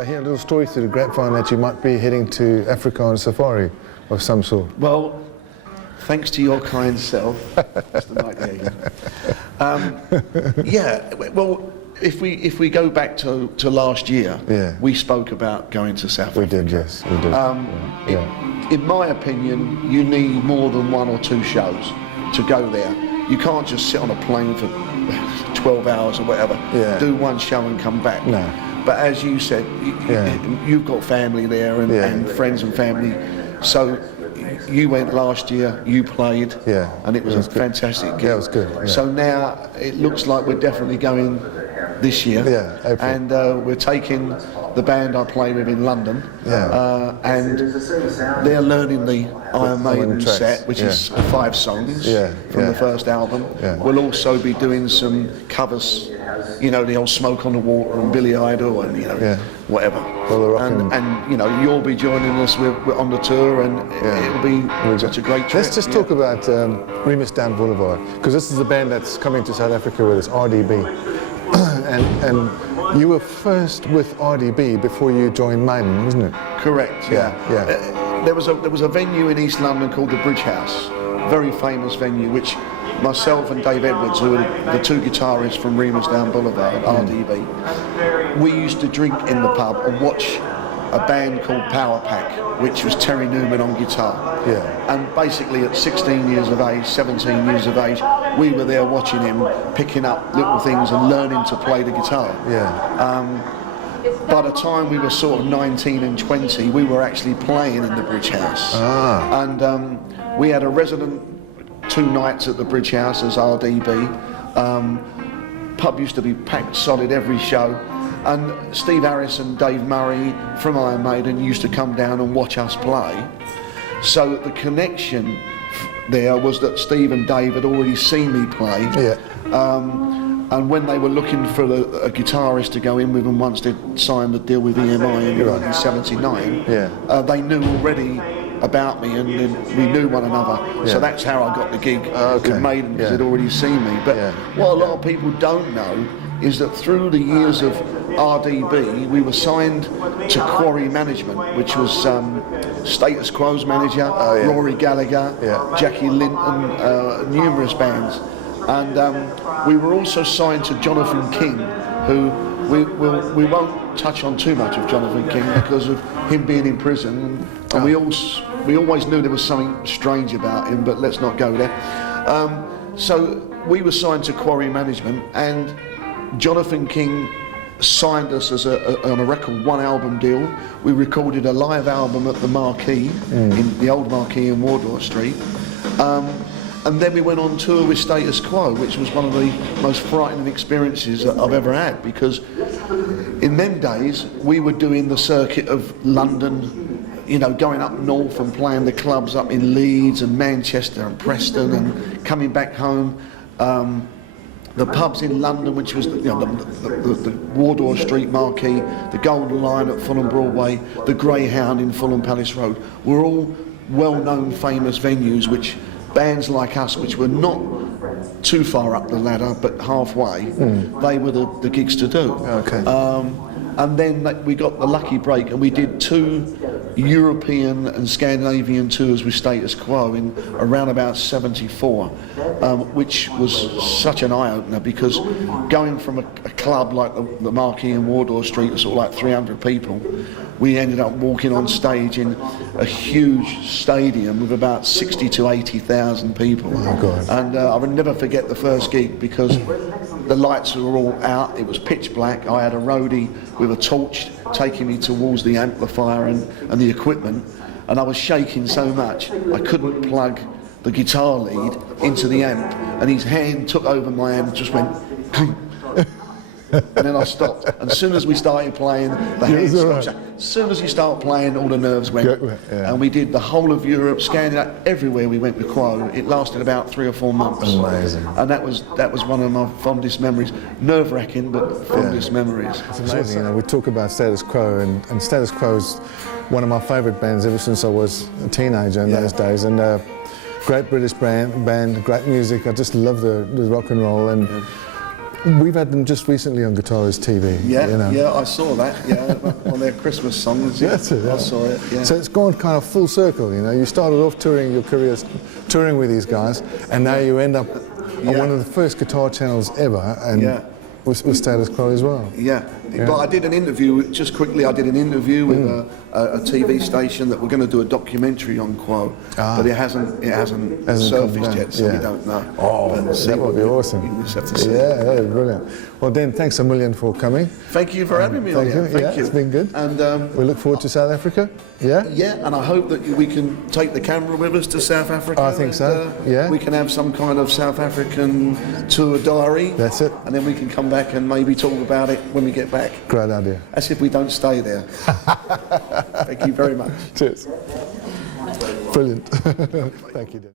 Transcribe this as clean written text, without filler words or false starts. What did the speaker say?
I hear a little story through the grapevine that you might be heading to Africa on a safari of some sort. Well, thanks to your kind self, Mr. Mike Jager. Yeah, well, if we go back to last year, we spoke about going to South Africa. We did, yes, we did. In my opinion, you need more than 1 or 2 shows to go there. You can't just sit on a plane for 12 hours or whatever, do 1 show and come back. No. But as you said, you've got family there and friends and family, so you went last year, you played, and it was a fantastic gig. Yeah, it was good. Yeah. So now it looks like we're definitely going this year, and we're taking the band I play with in London, and they're learning the Iron Maiden set, which is 5 songs from the first album. We'll also be doing some covers, you know, the old Smoke on the Water and Billy Idol and, you know, whatever. And you know, you'll be joining us we're on the tour, and it'll be such a great trip. Let's just talk about Remus Down Boulevard, because this is the band that's coming to South Africa with us, RDB. and you were first with RDB before you joined Maiden, wasn't it? Correct, there was a venue in East London called the Bridge House, very famous venue, which myself and Dave Edwards, who are the 2 guitarists from Remus Down Boulevard, RDB, we used to drink in the pub and watch a band called Power Pack, which was Terry Newman on guitar. And basically at 16 years of age, 17 years of age, we were there watching him, picking up little things and learning to play the guitar. By the time we were sort of 19 and 20, we were actually playing in the Bridge House. And we had a resident 2 nights at the Bridge House as RDB. Pub used to be packed solid every show. And Steve Harris and Dave Murray from Iron Maiden used to come down and watch us play. So the connection there was that Steve and Dave had already seen me play. And when they were looking for a guitarist to go in with them once they'd signed the deal with EMI in 1979, they knew already about me, and we knew one another. So that's how I got the gig with Maiden, because they'd already seen me. But what a lot of people don't know is that through the years of RDB, we were signed to Quarry Management, which was Status Quo's manager, Rory Gallagher, Jackie Linton, numerous bands. And we were also signed to Jonathan King, who we won't touch on too much of Jonathan King because of him being in prison, and we always knew there was something strange about him, but let's not go there. So we were signed to Quarry Management, and Jonathan King signed us as on a record 1 album deal. We recorded a live album at the Marquee, in the old Marquee in Wardour Street. And then we went on tour with Status Quo, which was one of the most frightening experiences that I've ever had, because in them days we were doing the circuit of London, you know, going up north and playing the clubs up in Leeds and Manchester and Preston, and coming back home. The pubs in London, which was the Wardour Street Marquee, the Golden Lion at Fulham Broadway, the Greyhound in Fulham Palace Road, were all well-known, famous venues which bands like us, which were not too far up the ladder but halfway, they were the gigs to do. And then we got the lucky break, and we did 2 European and Scandinavian tours with Status Quo in around about 74, which was such an eye-opener, because going from a club like the Marquee in Wardour Street, sort of like 300 people, we ended up walking on stage in a huge stadium with about 60 to 80,000 people. And I will never forget the first gig, because the lights were all out, it was pitch black. I had a roadie with a torch taking me towards the amplifier and the equipment, and I was shaking so much I couldn't plug the guitar lead into the amp, and his hand took over my amp and just went and then I stopped. And as soon as we started playing, the hand stopped. As soon as you start playing, all the nerves went. And we did the whole of Europe, Scandinavia, everywhere we went with Quo. It lasted about 3 or 4 months. Amazing. And that was one of my fondest memories. Nerve-wracking, but fondest memories. It's amazing. You know, we talk about Status Quo, and Status Quo is one of my favourite bands ever since I was a teenager in those days. And great British band, great music. I just love the rock and roll. And we've had them just recently on Guitarist TV. Yeah, you know. yeah, I saw that. Yeah, on their Christmas songs. Yeah, That's it. Yeah. I saw it. Yeah. So it's gone kind of full circle, you know. You started off touring your career, touring with these guys, and now you end up on one of the first guitar channels ever, and with Status Quo as well. Yeah. But I did an interview, just quickly, I did an interview with a TV station that we're going to do a documentary on Quo, but it hasn't surfaced yet, so we don't know. Oh, that would be awesome. You just have to see. Yeah, that is brilliant. Well, Dan, thanks a million for coming. Thank you for having me on here. Thank you. It's been good. And we look forward to South Africa. Yeah? Yeah, and I hope that we can take the camera with us to South Africa. I think so, yeah. We can have some kind of South African tour diary. That's it. And then we can come back and maybe talk about it when we get back. Great idea. As if we don't stay there. Thank you very much. Cheers. Brilliant. Thank you, Dan.